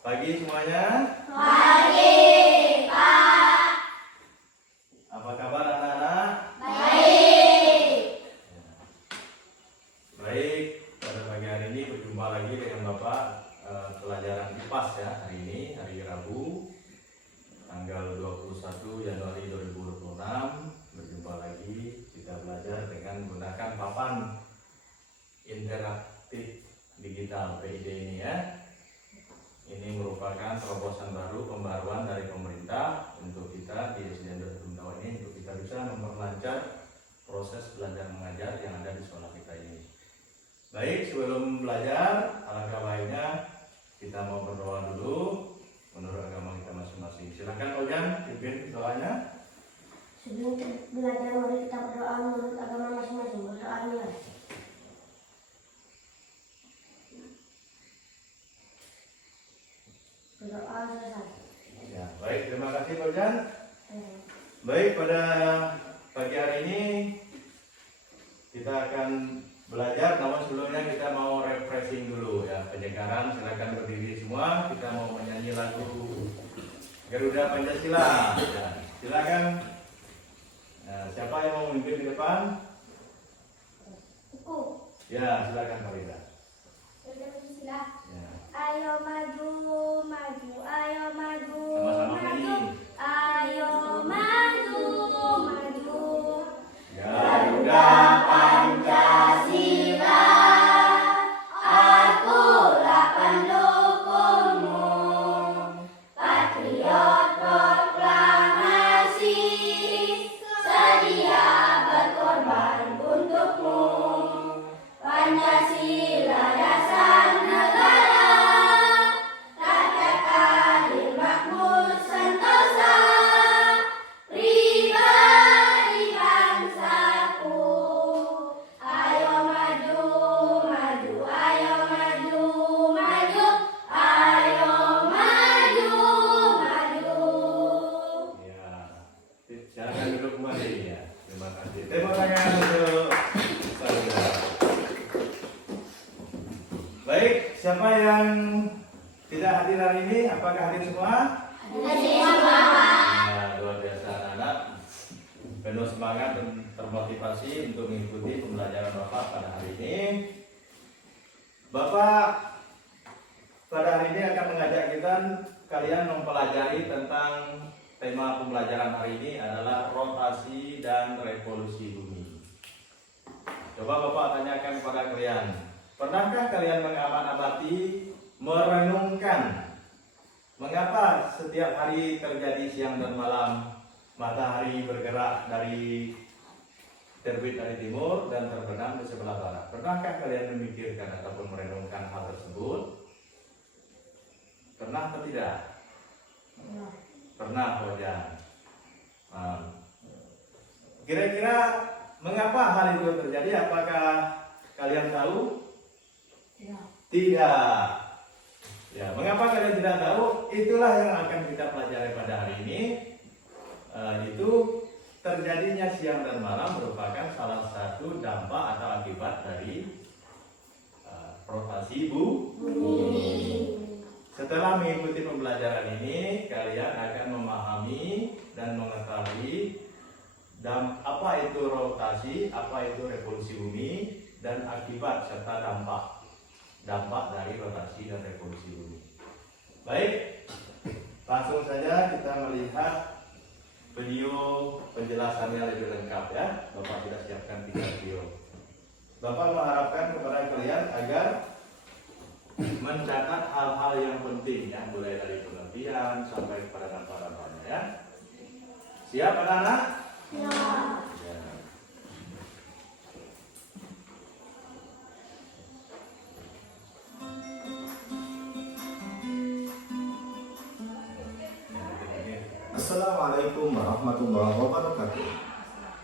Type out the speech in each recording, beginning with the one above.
Pagi semuanya. Pagi, Pak. Apa kabar anak-anak? Baik. Baik, pada pagi hari ini berjumpa lagi dengan Bapak pelajaran IPAS ya. Hari ini, hari Rabu, tanggal 21 Januari 2026. Berjumpa lagi, kita belajar dengan menggunakan papan interaktif digital PID ini ya. Ini merupakan terobosan baru, pembaruan dari pemerintah untuk kita di SDN 2026 ini, untuk kita bisa memperlancar proses belajar mengajar yang ada di sekolah kita ini. Baik, sebelum belajar, alangkah baiknya kita mau berdoa dulu menurut agama kita masing-masing. Silakan Ojan, pimpin doanya. Sebelum belajar mari kita berdoa menurut agama masing-masing. Berdoa dulu. Berdoa selesai. Ya, baik, terima kasih Ojan. Baik, pada pagi hari ini kita akan belajar, namun sebelumnya kita mau refreshing dulu ya, penyegaran. Silakan berdiri semua, kita mau menyanyi lagu Garuda Pancasila ya, silakan. Nah, siapa yang mau memimpin di depan? Aku. Ya, silakan Farida. Garuda Pancasila. Ya. Ayo maju, maju, ayo maju, Sama-sama maju. nyanyi. Ayo maju, maju. Garuda Pancasila, akulah pendukungmu, patriot proklamasi, sedia berkorban untukmu. Pancasila dasar negara, rakyat adil makmur sentosa, pribadi bangsaku. Ayo maju, maju, ayo maju, maju, ayo maju, maju. Ya, silakan duduk kembali ya. Terima kasih. Tepuk tangan untuk Farida. Baik, siapa yang tidak hadir hari ini? Apakah hadir semua? Ya, luar biasa anak-anak. Penuh semangat dan termotivasi untuk mengikuti pembelajaran Bapak pada hari ini. Bapak pada hari ini akan mengajak kalian mempelajari tentang tema pembelajaran hari ini adalah rotasi dan revolusi bumi. Coba Bapak tanyakan kepada kalian, pernahkah kalian mengamati, merenungkan mengapa setiap hari terjadi siang dan malam, matahari bergerak dari terbit dari timur dan terbenam di sebelah barat? Pernahkah kalian memikirkan ataupun merenungkan hal tersebut? Pernah atau tidak? Pernah, Ojan. Kira-kira mengapa hal itu terjadi? Apakah kalian tahu? Tidak. Ya, mengapa kalian tidak tahu? Itulah yang akan kita pelajari pada hari ini. Itu terjadinya siang dan malam merupakan salah satu dampak atau akibat dari rotasi bumi. Setelah mengikuti pembelajaran ini, kalian akan memahami dan mengetahui apa itu rotasi, apa itu revolusi bumi, dan akibat serta dampak dari rotasi dan revolusi bumi. Baik, langsung saja kita melihat video penjelasannya lebih lengkap ya. Bapak sudah siapkan 3 video. Bapak mengharapkan kepada kalian agar mencatat hal-hal yang penting ya, mulai dari pengertian sampai kepada dampak-dampaknya ya. Siap anak-anak? Ya. Assalamualaikum warahmatullahi wabarakatuh.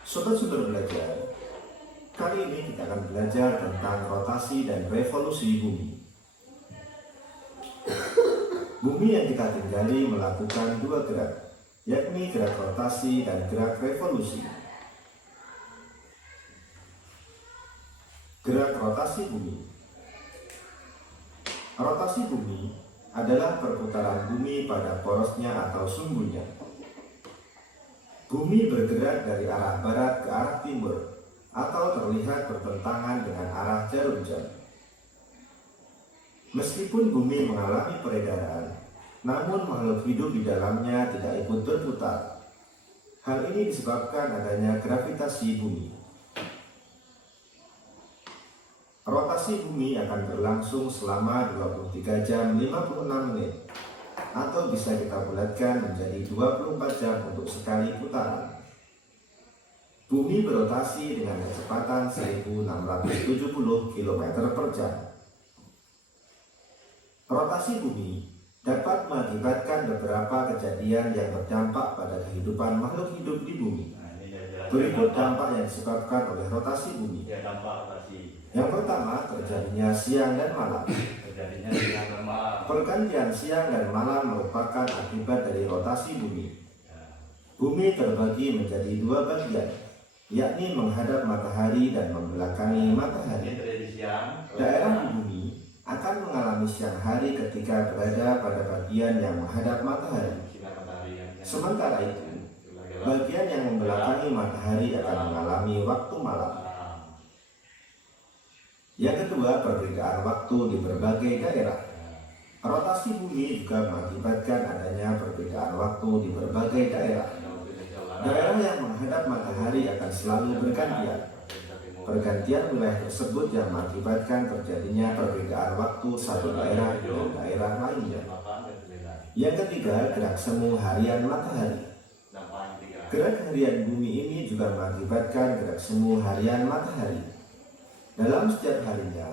Sobat-sobat belajar, kali ini kita akan belajar tentang rotasi dan revolusi bumi. Bumi yang kita tinggali melakukan 2 gerak, yakni gerak rotasi dan gerak revolusi. Gerak rotasi bumi. Rotasi bumi adalah perputaran bumi pada porosnya atau sumbunya. Bumi bergerak dari arah barat ke arah timur atau terlihat bertentangan dengan arah jarum jam. Meskipun bumi mengalami peredaran, namun makhluk hidup di dalamnya tidak ikut berputar. Hal ini disebabkan adanya gravitasi bumi. Rotasi bumi akan berlangsung selama 23 jam 56 menit atau bisa kita bulatkan menjadi 24 jam untuk sekali putaran. Bumi berotasi dengan kecepatan 1670 km per jam. Rotasi bumi dapat mengakibatkan beberapa kejadian yang berdampak pada kehidupan makhluk hidup di bumi. Berikut dampak yang disebabkan oleh rotasi bumi. Dampak rotasi. Yang pertama, terjadinya siang dan malam. Pergantian siang dan malam merupakan akibat dari rotasi bumi. Bumi terbagi menjadi dua bagian, yakni menghadap matahari dan membelakangi matahari. Daerah di bumi akan mengalami siang hari ketika berada pada bagian yang menghadap matahari. Sementara itu, bagian yang membelakangi matahari akan mengalami waktu malam. Yang kedua, perbedaan waktu di berbagai daerah. Rotasi bumi juga mengakibatkan adanya perbedaan waktu di berbagai daerah. Daerah yang menghadap matahari akan selalu bergantian. Pergantian wilayah tersebut yang mengakibatkan terjadinya perbedaan waktu satu daerah dengan daerah lainnya. Yang ketiga, gerak semu harian matahari. Gerak harian bumi ini juga mengakibatkan gerak semu harian matahari. Dalam setiap harinya,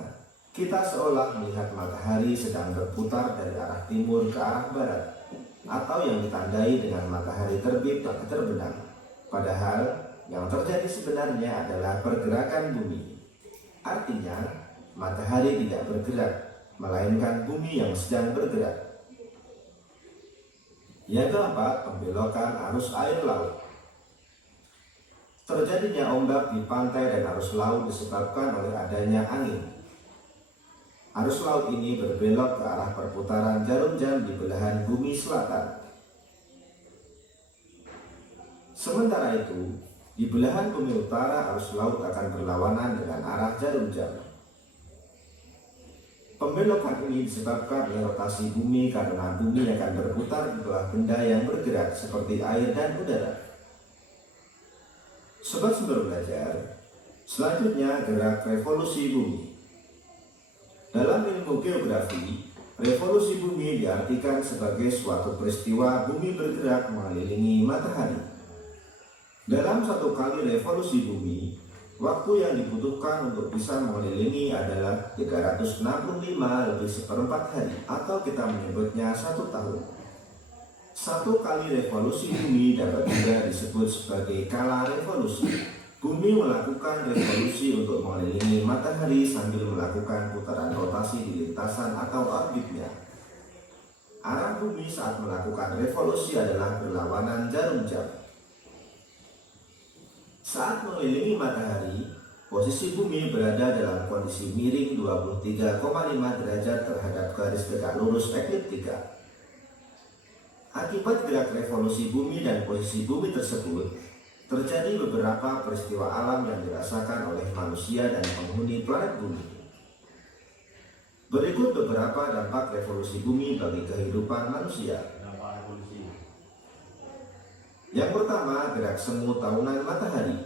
kita seolah melihat matahari sedang berputar dari arah timur ke arah barat, atau yang ditandai dengan matahari terbit dan terbenam. Padahal, yang terjadi sebenarnya adalah pergerakan bumi. Artinya, matahari tidak bergerak, melainkan bumi yang sedang bergerak. Yang keempat, pembelokan arus air laut. Terjadinya ombak di pantai dan arus laut disebabkan oleh adanya angin. Arus laut ini berbelok ke arah perputaran jarum jam di belahan bumi selatan. Sementara itu, di belahan bumi utara arus laut akan berlawanan dengan arah jarum jam. Pembelokan ini disebabkan oleh rotasi bumi karena bumi akan berputar di bawah benda yang bergerak seperti air dan udara. Sobat Sumber Belajar, selanjutnya gerak revolusi bumi. Dalam ilmu geografi, revolusi bumi diartikan sebagai suatu peristiwa bumi bergerak mengelilingi matahari. Dalam satu kali revolusi bumi, waktu yang dibutuhkan untuk bisa mengelilingi adalah 365 lebih seperempat hari, atau kita menyebutnya 1 tahun. Satu kali revolusi bumi dapat juga disebut sebagai kala revolusi. Bumi melakukan revolusi untuk mengelilingi matahari sambil melakukan putaran rotasi di lintasan atau orbitnya. Arah bumi saat melakukan revolusi adalah berlawanan jarum jam. Saat mengelilingi matahari, posisi bumi berada dalam kondisi miring 23,5 derajat terhadap garis tegak lurus ekliptika. Akibat gerak revolusi bumi dan posisi bumi tersebut, terjadi beberapa peristiwa alam yang dirasakan oleh manusia dan penghuni planet bumi. Berikut beberapa dampak revolusi bumi bagi kehidupan manusia. Yang pertama, gerak semu tahunan matahari.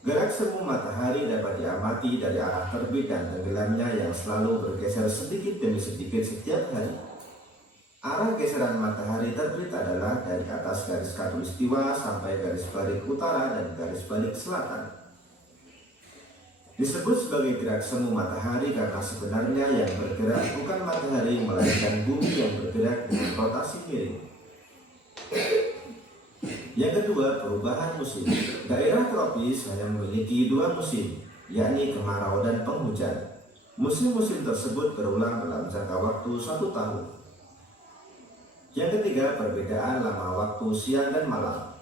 Gerak semu matahari dapat diamati dari arah terbit dan tenggelamnya yang selalu bergeser sedikit demi sedikit setiap hari. Arah geseran matahari terbit adalah dari atas garis khatulistiwa sampai garis balik utara dan garis balik selatan. Disebut sebagai gerak semu matahari karena sebenarnya yang bergerak bukan matahari melainkan bumi yang bergerak dengan rotasi miring. Yang kedua, perubahan musim. Daerah tropis hanya memiliki 2 musim, yakni kemarau dan penghujan. Musim-musim tersebut berulang dalam jangka waktu 1 tahun. Yang ketiga, perbedaan lama waktu siang dan malam.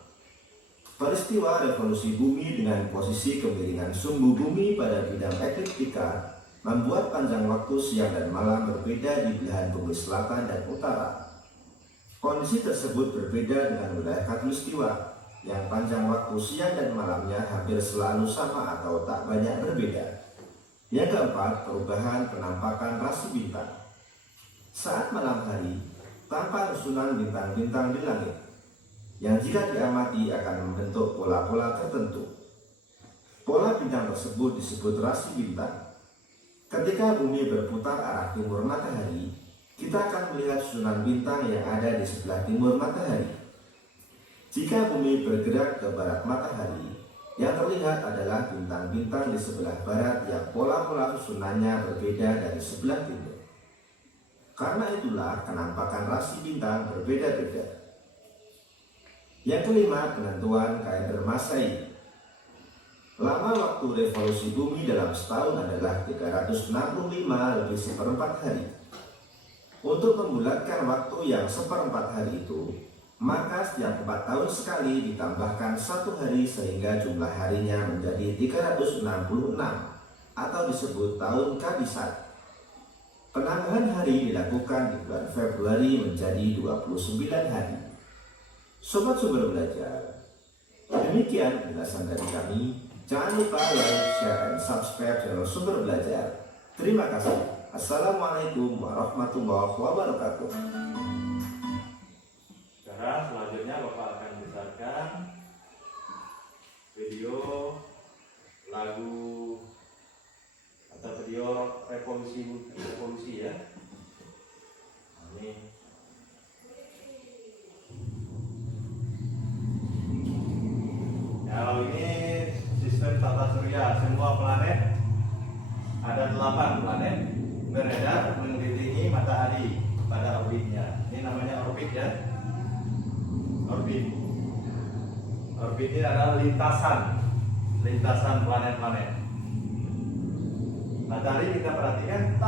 Peristiwa revolusi bumi dengan posisi kemiringan sumbu bumi pada bidang ekliptika membuat panjang waktu siang dan malam berbeda di belahan bumi selatan dan utara. Kondisi tersebut berbeda dengan wilayah khatulistiwa yang panjang waktu siang dan malamnya hampir selalu sama atau tak banyak berbeda. Yang keempat, perubahan penampakan rasi bintang. Saat malam hari, tampak susunan bintang-bintang di langit, yang jika diamati akan membentuk pola-pola tertentu. Pola bintang tersebut disebut rasi bintang. Ketika bumi berputar arah timur matahari, kita akan melihat susunan bintang yang ada di sebelah timur matahari. Jika bumi bergerak ke barat matahari, yang terlihat adalah bintang-bintang di sebelah barat yang pola-pola susunannya berbeda dari sebelah timur. Karena itulah penampakan rasi bintang berbeda-beda. Yang kelima, penentuan kalender Masehi. Lama waktu revolusi bumi dalam setahun adalah 365 lebih seperempat hari. Untuk membulatkan waktu yang seperempat hari itu, maka setiap 4 tahun sekali ditambahkan 1 hari sehingga jumlah harinya menjadi 366 atau disebut tahun Kabisat. Penambahan hari dilakukan di bulan Februari menjadi 29 hari. Sobat Sumber Belajar, demikian penjelasan dari kami. Jangan lupa like, share, dan subscribe channel Sumber Belajar. Terima kasih. Assalamualaikum warahmatullahi wabarakatuh. Selanjutnya Bapak akan membesarkan video lagu atau video revolusi ya. Ini kalau ini sistem tata surya, semua planet ada 8 planet beredar mengelilingi matahari pada orbitnya. Ini namanya orbit ya. Orbit ini adalah lintasan planet-planet. Matahari kita perhatikan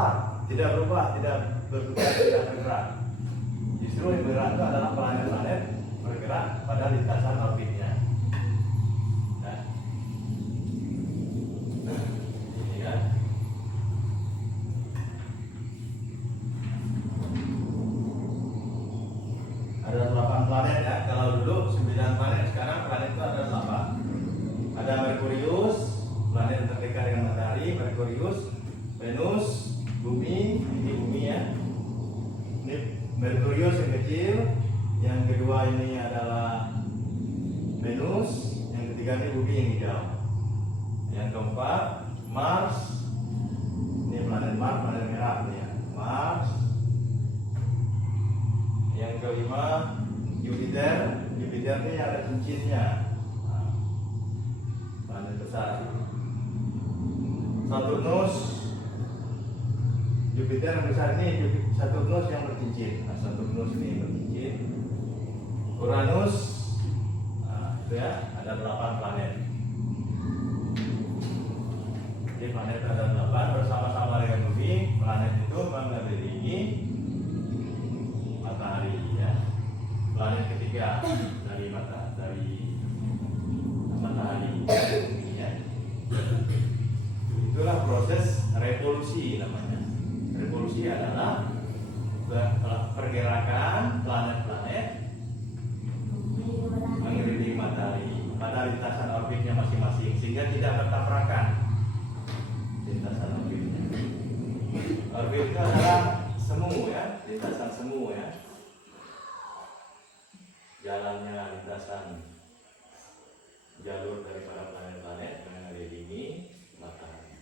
tidak berubah, tidak berputar, tidak bergerak. Justru yang bergerak itu adalah planet-planet bergerak pada lintasan orbitnya. Nah, ini ya. Ada 8 planet ya. Kalau dulu 9 planet, sekarang planet itu ada 8. Ada Merkurius, planet terdekat dengan matahari, Merkurius, Venus, Bumi, ini Bumi ya. Ini Merkurius yang kecil, yang kedua ini adalah Venus, yang ketiga ini Bumi yang hijau. Yang keempat Mars, ini planet Mars, planet merah ya. Mars. Yang kelima Jupiter ini ada cincinnya, planet besar. Saturnus, Jupiter yang besar ini Saturnus yang bercincin. Nah, Saturnus ini bercincin. Uranus, itu ya, ada 8 planet. Jadi planet ada 8 bersama-sama dengan bumi. Planet itu mengelilingi matahari ya. Planet ketiga dari matahari ya. Itulah proses revolusi namanya. Revolusi adalah pergerakan planet-planet mengelilingi matahari pada lintasan orbitnya masing-masing sehingga tidak bertabrakan lintasan orbitnya. Orbit itu adalah semu ya, lintasan semu ya. Jalannya lintasan jalur daripada planet-planet mengelilingi matahari.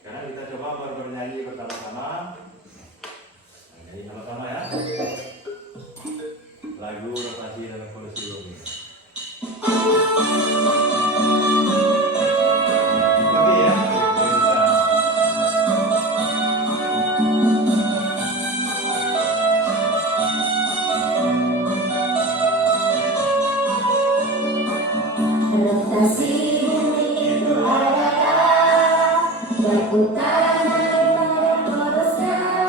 Sekarang kita coba bernyanyi bersama-sama. Nyanyi sama-sama ya. Lagu rotasi dan revolusi bumi. Tapi ya, Rotasi bumi itu adalah perputaran daripada porosnya.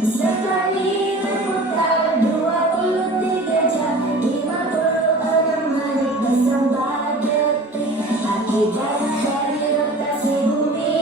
Sekali berputar 23 jam 56 menit bersama detik. Akibat dari rotasi bumi,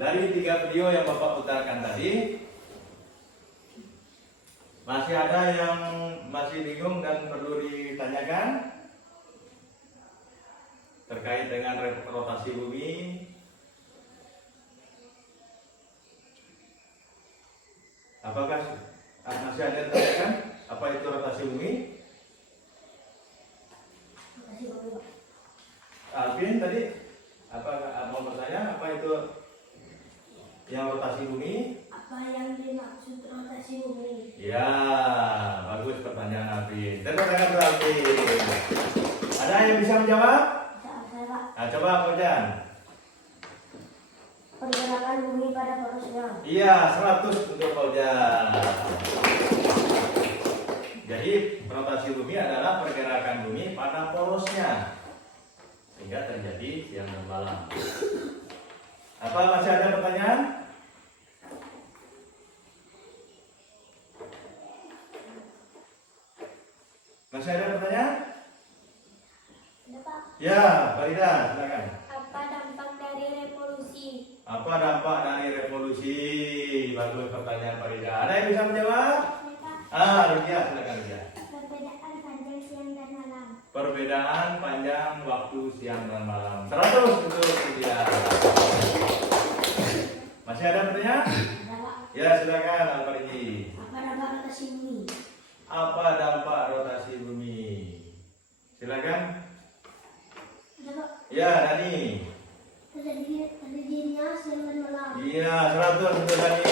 dari 3 video yang Bapak putarkan tadi, masih ada yang masih bingung dan perlu ditanyakan terkait dengan rotasi bumi? Apakah masih ada yang tanyakan apa itu rotasi bumi? Makasih Bapak. Alvin tadi apa mau bertanya apa itu yang rotasi bumi? Apa yang dimaksud rotasi bumi? Ya, bagus pertanyaan Alvin. Tepuk tangan untuk Alvin. Ada yang bisa menjawab? Saya Pak. Nah, coba Fauzan. Pergerakan bumi pada porosnya. Iya, 100 untuk Fauzan. Jadi, rotasi bumi adalah pergerakan bumi pada porosnya sehingga terjadi siang dan malam. Apa masih ada pertanyaan? Masih ada pertanyaan? Ada Pak. Ya, Farida, silakan. Apa dampak dari revolusi? Apa dampak dari revolusi? Bagus pertanyaan Farida. Ada yang bisa menjawab? Rukia, silakan Rukia. Perbedaan panjang siang dan malam. Perbedaan panjang waktu siang dan malam. 100 untuk Rukia. Masih ada pertanyaan? Ada Pak. Ya, silakan Al-Fariji. Apa dampak rotasi bumi? Apa dampak rotasi bumi? Silakan. Ada Pak. Ya, Dani. Terjadinya siang dan malam. Iya, 100 untuk Dani.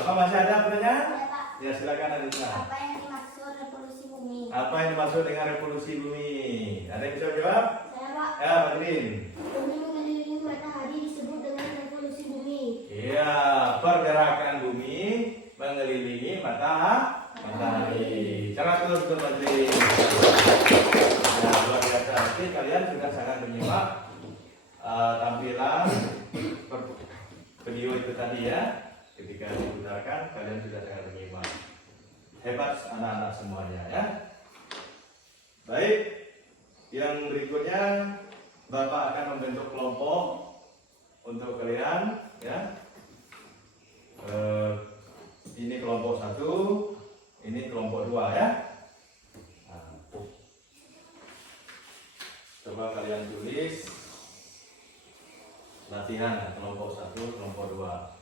Apa masih ada pertanyaan? Ada Pak. Ya, silakan Anissa. Apa yang dimaksud revolusi bumi? Apa yang dimaksud dengan revolusi bumi? Ada yang bisa jawab? Saya Pak. Ya, Fadlin. Bumi mengelilingi matahari disebut dengan revolusi bumi. Iya, pergerakan bumi mengelilingi matahari. 100 untuk Fadlin. Ya, luar biasa. Oke, kalian sudah sangat menyimak tampilan video itu tadi ya. Ketika diputarkan, kalian sudah sangat menyimak. Hebat anak-anak semuanya ya. Baik, yang berikutnya Bapak akan membentuk kelompok untuk kalian ya. Ini kelompok 1, ini kelompok 2 ya. Nah, coba kalian tulis latihan kelompok 1, kelompok 2.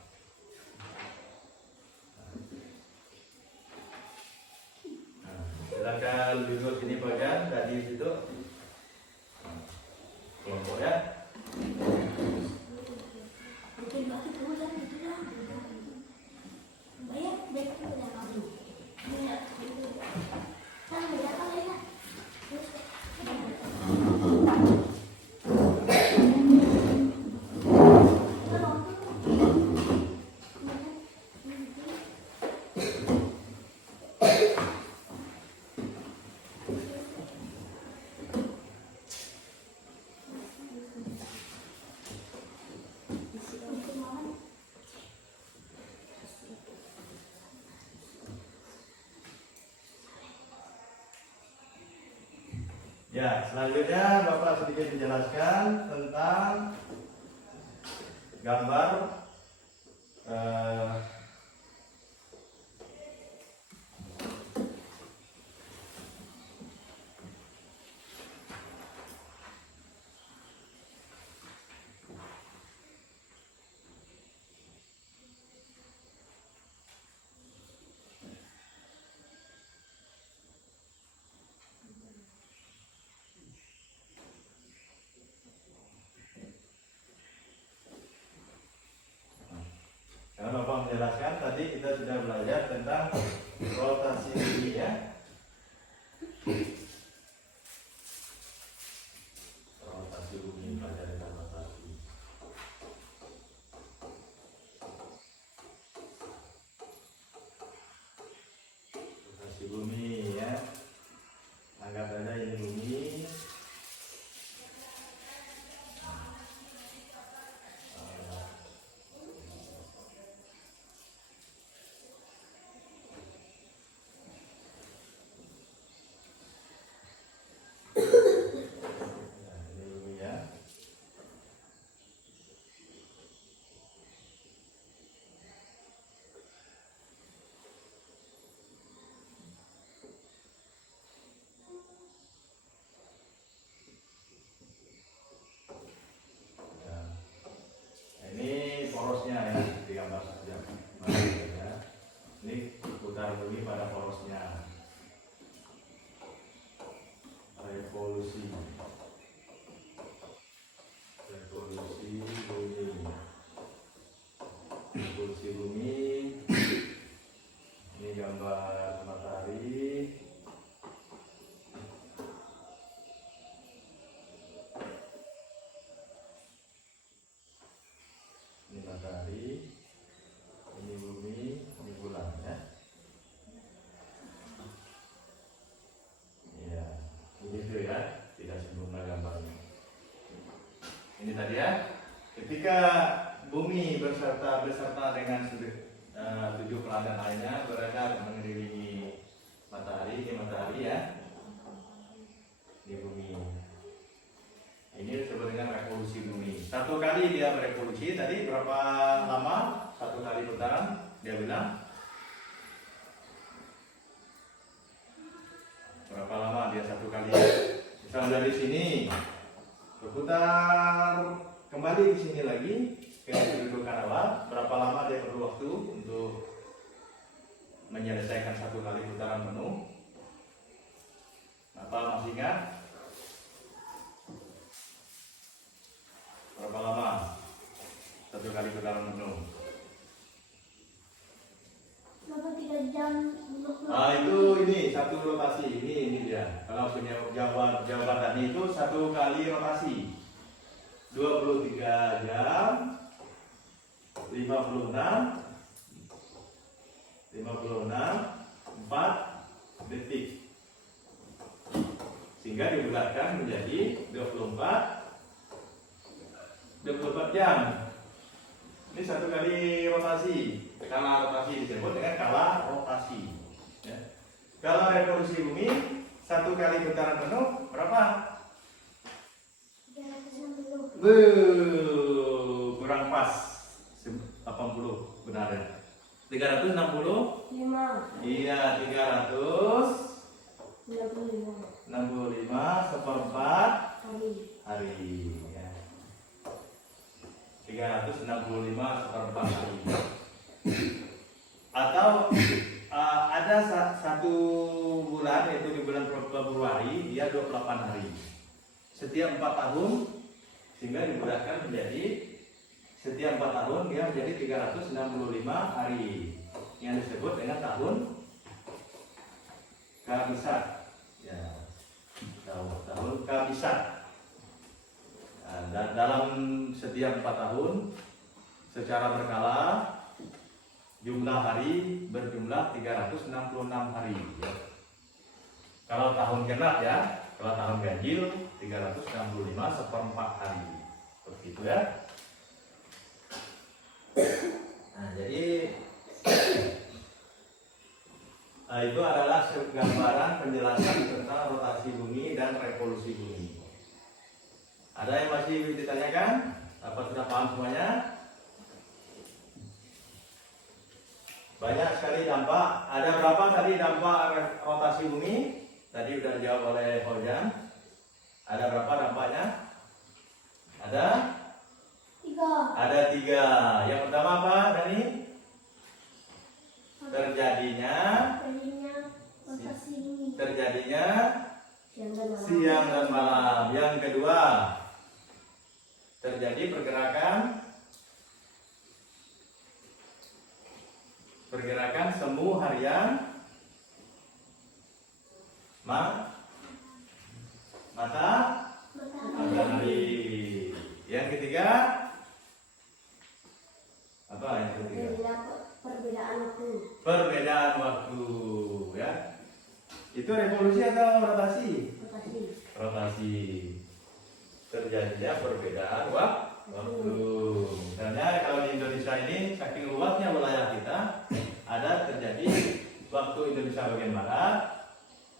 Silakan duduk ini bagian tadi situ kelompok ya. Mungkin bagi kamu dan itu lah. Bayar baik itu dah kamu. Iya, itu. Kan beda kali ya. Ya, selanjutnya Bapak sedikit menjelaskan tentang gambar karena Bapak menjelaskan tadi kita sudah belajar tentang rotasi bumi ya. Rotasi bumi belajar tentang rotasi. Rotasi bumi ya. Anggap saja ini bumi. revolusi bumi. Revolusi bumi. Ini gambar matahari. Ini matahari, ini bumi, ini bulan ya. Iya, begitu ya, tidak sempurna gambarnya. Ini tadi ya, ketika bumi beserta dengan 7 planet lainnya berada mengelilingi matahari, ini matahari ya, ini bumi. Ini disebut dengan revolusi bumi. Satu kali dia berevolusi, tadi berapa lama satu kali putaran? Dia bilang berapa lama dia satu kali? Misalnya dari sini berputar kembali ke sini lagi ke kedudukan awal. Berapa lama dia perlu waktu untuk menyelesaikan satu kali putaran penuh? Apa masih ingat? Berapa lama satu kali putaran penuh? Berapa 3 jam? Ini satu rotasi. Ini dia. Kalau punya jawaban tadi itu satu kali rotasi. 23 jam 56 4 detik. Sehingga dibulatkan menjadi 24 jam. Ini satu kali rotasi. Skala rotasi disebut dengan skala rotasi ya. Kalau revolusi bumi satu kali putaran penuh berapa? 360. Kurang pas 80 benar ya. 360? 5. Iya, 365 seperempat hari ya. 365 seperempat hari. Atau ada satu bulan, yaitu di bulan Februari, dia 28 hari. Setiap 4 tahun, sehingga dibulatkan menjadi setiap 4 tahun dia menjadi 365 hari, yang disebut dengan tahun kabisat ya, tahun kabisat. Dan dalam setiap 4 tahun secara berkala jumlah hari berjumlah 366 hari ya. Kalau tahun genap ya, kalau tahun ganjil 365 seperempat hari. Seperti itu ya. Nah, jadi itu adalah gambaran penjelasan tentang rotasi bumi dan revolusi bumi. Ada yang masih ditanyakan? Apa sudah paham semuanya? Banyak sekali dampak. Ada berapa tadi dampak rotasi bumi? Tadi sudah dijawab oleh Hojan. Ada berapa dampaknya? Ada? 3. Ada 3. Yang pertama apa, Dani? Terjadinya rotasi bumi. Terjadinya Siang dan malam. siang dan malam. Yang kedua, terjadi pergerakan semu harian matahari. Yang ketiga apa? Yang ketiga perbedaan waktu ya. Itu revolusi atau rotasi? Rotasi. Terjadinya perbedaan waktu. Misalnya kalau di Indonesia ini saking luasnya wilayah kita, ada terjadi waktu Indonesia bagian barat,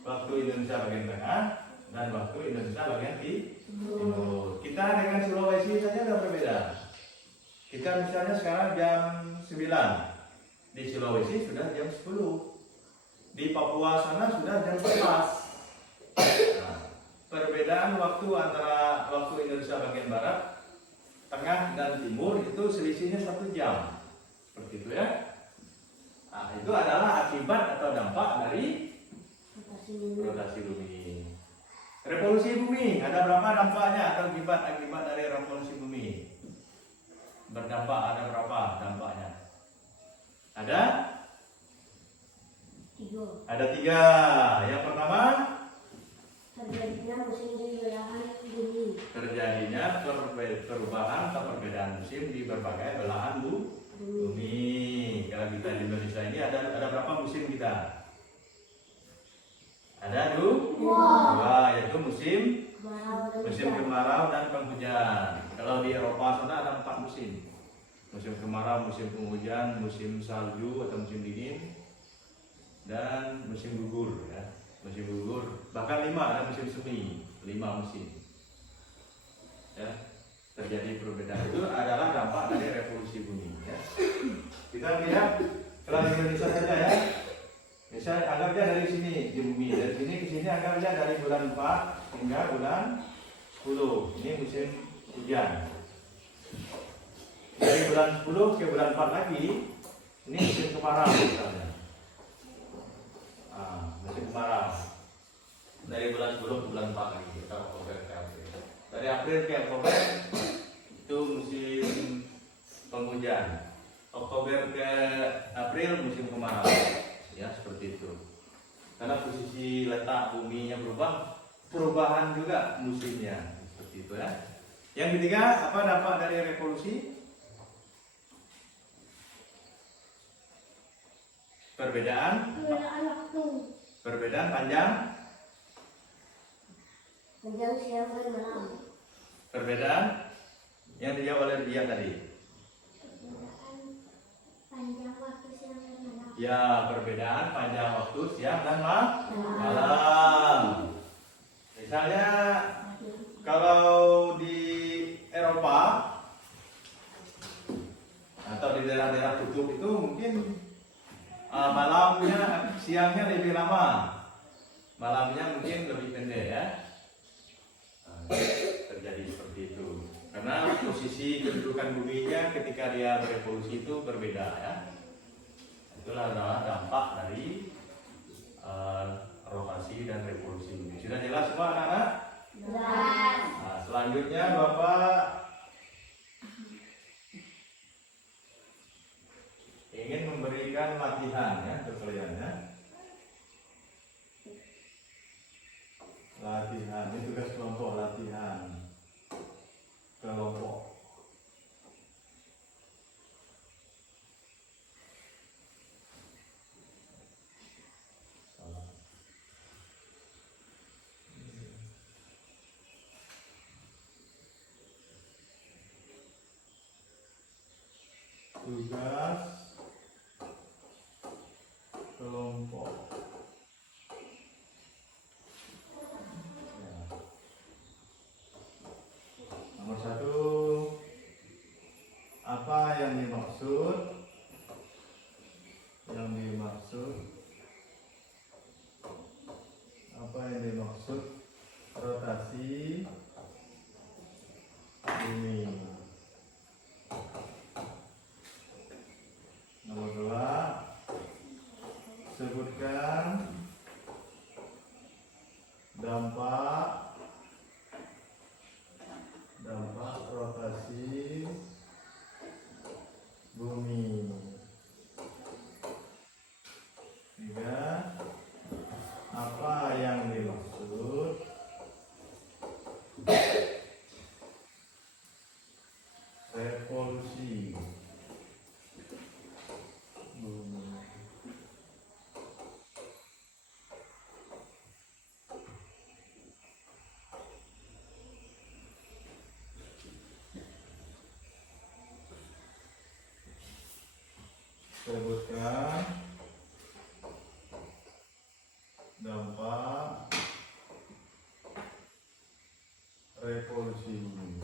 waktu Indonesia bagian tengah, dan waktu Indonesia bagian timur. Kita dengan Sulawesi saja sudah berbeda. Kita misalnya sekarang jam 9, di Sulawesi sudah jam 10, di Papua sana sudah jam 11. Perbedaan waktu antara waktu Indonesia bagian barat, tengah dan timur itu selisihnya 1 jam. Seperti itu ya. Nah, itu adalah akibat atau dampak dari rotasi bumi. Revolusi bumi, ada berapa dampaknya atau akibat dari revolusi bumi? Berdampak ada berapa dampaknya? Ada? 3. Ada 3. Yang pertama, Terjadinya musim di belahan bumi. terjadinya perubahan atau perbedaan musim di berbagai belahan bumi. Kalau kita di Indonesia ini ada berapa musim kita? Ada dua, yaitu musim kemarau dan penghujan. Kalau di Eropa sana ada 4 musim. Musim kemarau, musim penghujan, musim salju atau musim dingin, dan musim gugur ya. Musim gugur, bahkan 5 ada musim semi, 5 musim. Ya. Terjadi perbedaan itu adalah dampak dari revolusi bumi ya. Kita lihat kalau di Indonesia saja ya. Misalnya anggap aja dari sini di bumi, dari sini ke sini anggap aja dari bulan 4 hingga bulan 10. Ini musim hujan. Dari bulan 10 ke bulan 4 lagi, ini musim kemarau misalnya. Musim kemarau. Dari bulan 10 ke bulan 4 lagi, kita Oktober ke April. Dari April ke Oktober itu musim penghujan. Oktober ke April musim kemarau. Ya seperti itu. Karena posisi letak buminya berubah, perubahan juga musimnya seperti itu ya. Yang ketiga, apa dampak dari revolusi? Perbedaan waktu. Perbedaan panjang Siang dan malam. Perbedaan yang dijawab oleh dia tadi. Panjang waktu siang dan malam. Ya, perbedaan panjang waktu siang dan malam. Misalnya kalau di Eropa atau di daerah-daerah kutub itu mungkin malamnya, siangnya lebih lama, malamnya mungkin lebih pendek ya. Terjadi seperti itu karena posisi kedudukan buminya ketika dia berevolusi itu berbeda ya. Itulah adalah dampak dari rotasi dan revolusi bumi. Sudah jelas semua anak-anak? Jelas. Nah, selanjutnya Bapak ingin memberikan latihan ya untuk kalian ya. Latihan, ini tugas kelompok, latihan kelompok. Tugas kelompok. Nomor 1, apa yang dimaksud? Apa yang dimaksud rotasi bumi? Nomor 2, sebutkan dampak rotasi bumi. 3, apa yang dimaksud revolusi bumi? Sebutkan dampak revolusi bumi.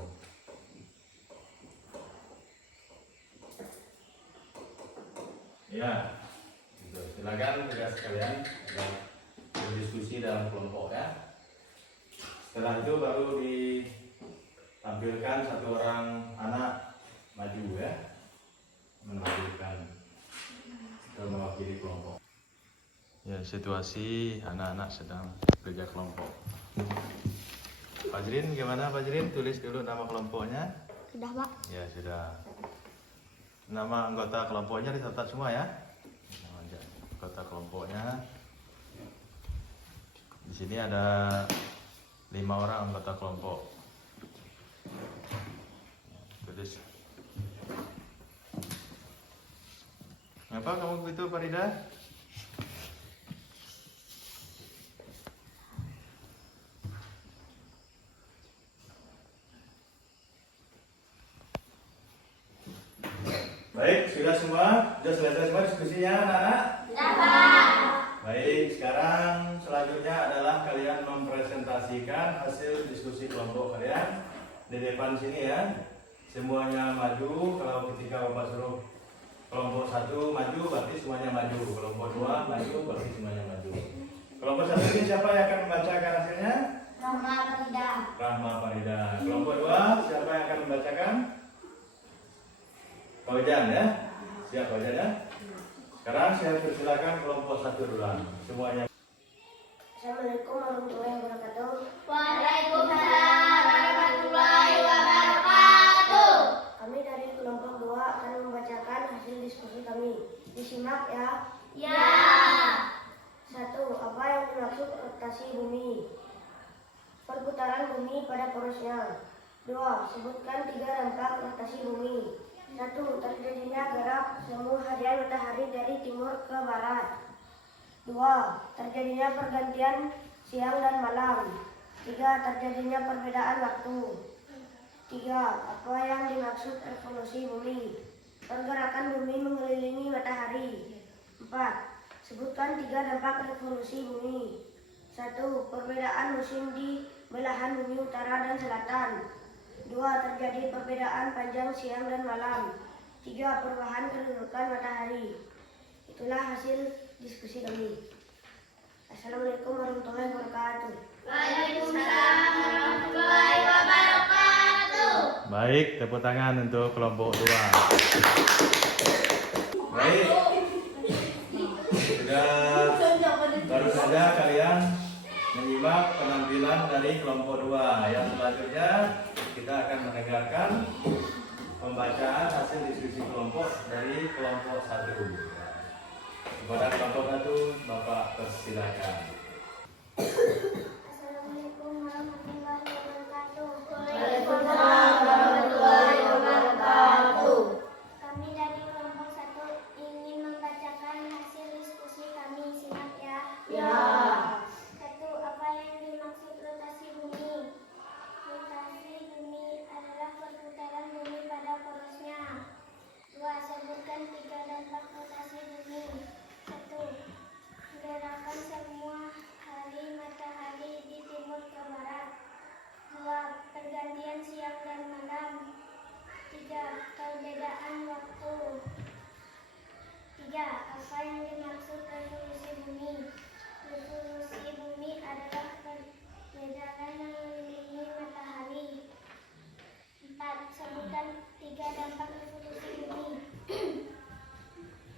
Ya, gitu. Silakan tugas kalian berdiskusi dalam kelompok ya. Setelah itu baru ditampilkan satu orang anak maju ya, menampilkan atau mewakili kelompok. Ya, situasi anak-anak sedang kerja kelompok. Fajrin gimana Fajrin? Tulis dulu nama kelompoknya. Sudah, Pak. Ya sudah. Nama anggota kelompoknya dicatat semua ya. Nama anggota kelompoknya. Di sini ada 5 orang anggota kelompok. Tulis. Ngapa kamu begitu Farida? Baik, sudah semua? Sudah selesai semua diskusinya anak-anak? Sudah, Pak. Baik, sekarang selanjutnya adalah kalian mempresentasikan hasil diskusi kelompok kalian di depan sini ya. Semuanya maju. Kalau ketika Bapak suruh kelompok 1 maju, berarti semuanya maju. Kelompok 2 maju, berarti semuanya maju. Kelompok 1 ini siapa yang akan membacakan hasilnya? Rahma Farida. Rahma Farida. Kelompok 2 siapa yang akan membacakan? Fauzan ya. Siap Fauzan ya. Sekarang saya persilakan kelompok 1 duluan. Semuanya. Assalamualaikum warahmatullahi wabarakatuh. Waalaikumsalam warahmatullahi wabarakatuh. Kami dari kelompok 2 akan membacakan hasil diskusi kami. Disimak ya. Ya. 1. Apa yang dimaksud rotasi bumi? Perputaran bumi pada porosnya. 2. Sebutkan 3 dampak rotasi bumi. 1. Terjadinya gerak semu harian matahari dari timur ke barat. 2. Terjadinya pergantian siang dan malam. 3. Terjadinya perbedaan waktu. 3. Apa yang dimaksud revolusi bumi? Pergerakan bumi mengelilingi matahari. 4. Sebutkan 3 dampak revolusi bumi. 1. Perbedaan musim di belahan bumi utara dan selatan. 2. Terjadi perbedaan panjang siang dan malam. 3. Perubahan kedudukan matahari. Itulah hasil diskusi kami. Assalamualaikum warahmatullahi wabarakatuh. Waalaikumsalam warahmatullahi wabarakatuh. Baik, tepuk tangan untuk kelompok 2. Baik. Sudah baru saja kalian menyimak penampilan dari kelompok 2. Yang selanjutnya kita akan mendengarkan pembacaan hasil diskusi kelompok dari kelompok 1. Kepada kelompok 1, Bapak persilakan. Assalamualaikum warahmatullahi wabarakatuh. Waalaikumsalam warahmatullahi wabarakatuh. Kami dari kelompok 1 ingin membacakan hasil diskusi kami. Simak ya. Ya. 1. Apa yang dimaksud rotasi bumi? Rotasi bumi adalah perputaran bumi pada porosnya. 2. Sebutkan 3 dampak rotasi bumi. 1. Gerakan semua hari matahari di timur ke barat. 2. Pergantian siang dan malam. 3. Perbedaan waktu. 3. Apa yang dimaksud revolusi bumi? Revolusi bumi adalah perbedaan mengelilingi matahari. 4. Sebutkan 3 dampak revolusi bumi.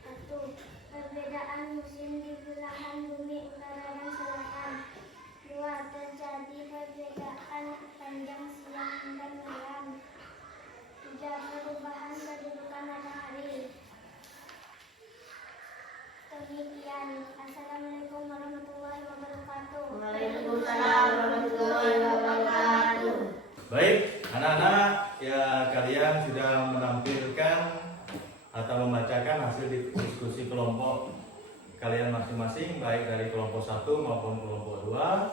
1. Perbedaan musim di belahan bumi utara dan selatan. 2. Terjadi perbedaan panjang siang dan malam. 3. Perubahan kedudukan matahari. Demikian. Assalamualaikum warahmatullahi wabarakatuh. Waalaikumsalam warahmatullahi wabarakatuh. Baik, anak-anak, ya kalian sudah menampilkan atau membacakan hasil diskusi kelompok kalian masing-masing, baik dari kelompok 1 maupun kelompok 2,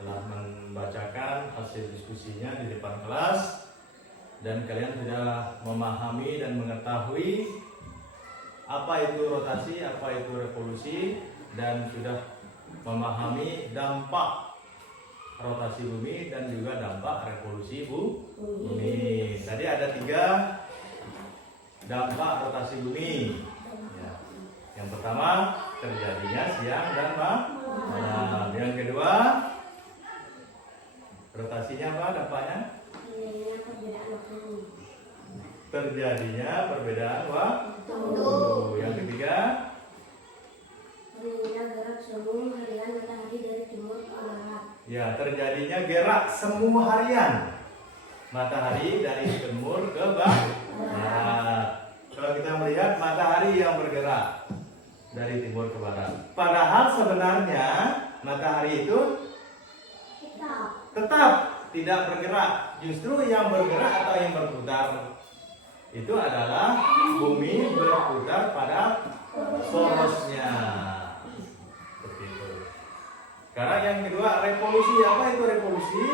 telah membacakan hasil diskusinya di depan kelas, dan kalian sudah memahami dan mengetahui apa itu rotasi, apa itu revolusi, dan sudah memahami dampak rotasi bumi dan juga dampak revolusi bumi. Tadi ada 3 dampak rotasi bumi. Ya. Yang pertama, terjadinya siang dan malam. Yang kedua, rotasinya apa dampaknya? Terjadinya perbedaan waktu. Yang ketiga, Terjadinya gerak semu harian matahari dari timur ke barat. Ya, terjadinya gerak semu harian matahari dari timur ke barat. Kalau kita melihat matahari yang bergerak dari timur ke barat. Padahal sebenarnya matahari itu tetap tidak bergerak. Justru yang bergerak atau yang berputar itu adalah bumi berputar pada porosnya. Seperti itu. Sekarang yang kedua, revolusi. Apa itu revolusi?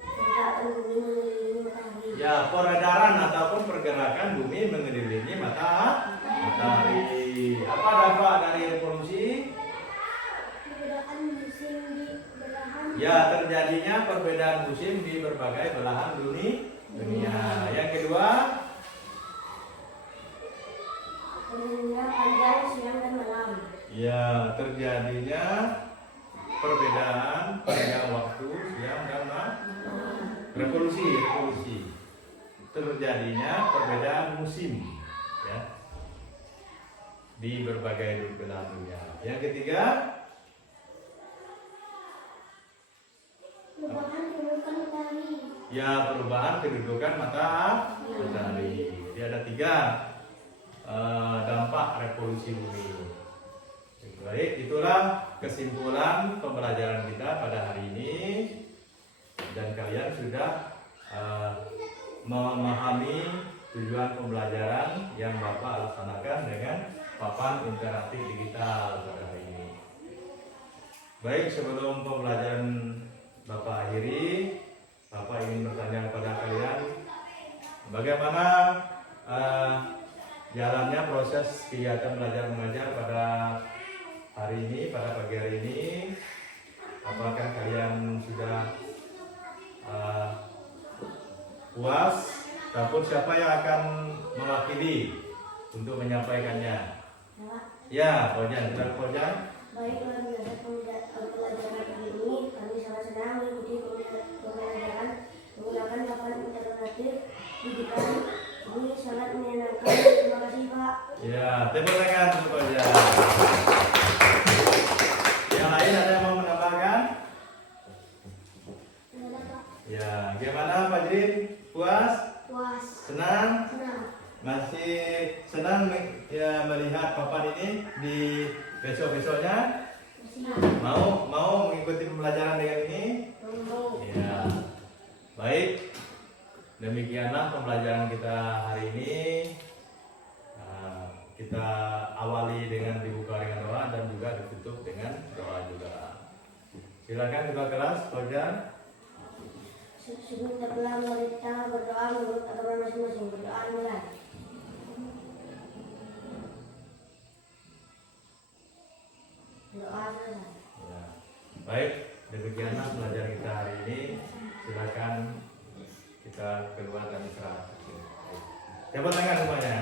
Pergerakan bumi mengelilingi matahari. Ya, peredaran ataupun pergerakan bumi mengelilingi matahari. Apa dampak dari revolusi? Perbedaan musim di belahan. Ya, terjadinya perbedaan musim di berbagai belahan dunia. Yang kedua, Terjadinya panjang siang dan malam. ya, terjadinya perbedaan panjang waktu siang dan malam. Revolusi. Terjadinya perbedaan musim, ya, di berbagai belahan dunia. Yang ketiga, Perubahan kedudukan matahari. ya, perubahan kedudukan matahari. Jadi ada 3 dampak revolusi bumi. Baik, itulah kesimpulan pembelajaran kita pada hari ini. Dan kalian sudah memahami tujuan pembelajaran yang Bapak laksanakan dengan papan interaktif digital pada hari ini. Baik, sebelum pembelajaran Bapak akhiri, Bapak ingin bertanya kepada kalian, bagaimana jalannya proses kegiatan belajar mengajar pada hari ini, pada pagi hari ini? Apakah kalian sudah puas? Ataupun siapa yang akan mewakili untuk menyampaikannya? Ya, Pojan, silakan Pojan. Baik, luar biasa pembelajaran kali ini. Kami sangat senang mengikuti pembelajaran menggunakan papan interaktif digital. Ini sangat menyenangkan. Terima kasih, Pak. Ya, tepuk tangan untuk Pojan. Yang lain ada yang mau menambahkan? Tidak ada, Pak. Ya, gimana Pak Jin? Puas? Puas. Senang? Senang. Masih senang ya melihat papan ini di besok-besoknya? Mau mengikuti pembelajaran dengan ini? Ya. Baik. Demikianlah pembelajaran kita hari ini. Kita awali dengan dibuka dengan doa dan juga ditutup dengan doa juga. Silakan buka kelas, Pojan. Sebelum kita pulang, mari kita berdoa menurut agama masing-masing. Berdoa mulai. Doa selesai. Ya. Baik, demikianlah pelajaran kita hari ini. Silakan kita keluar dan istirahat. Tepuk tangan semuanya.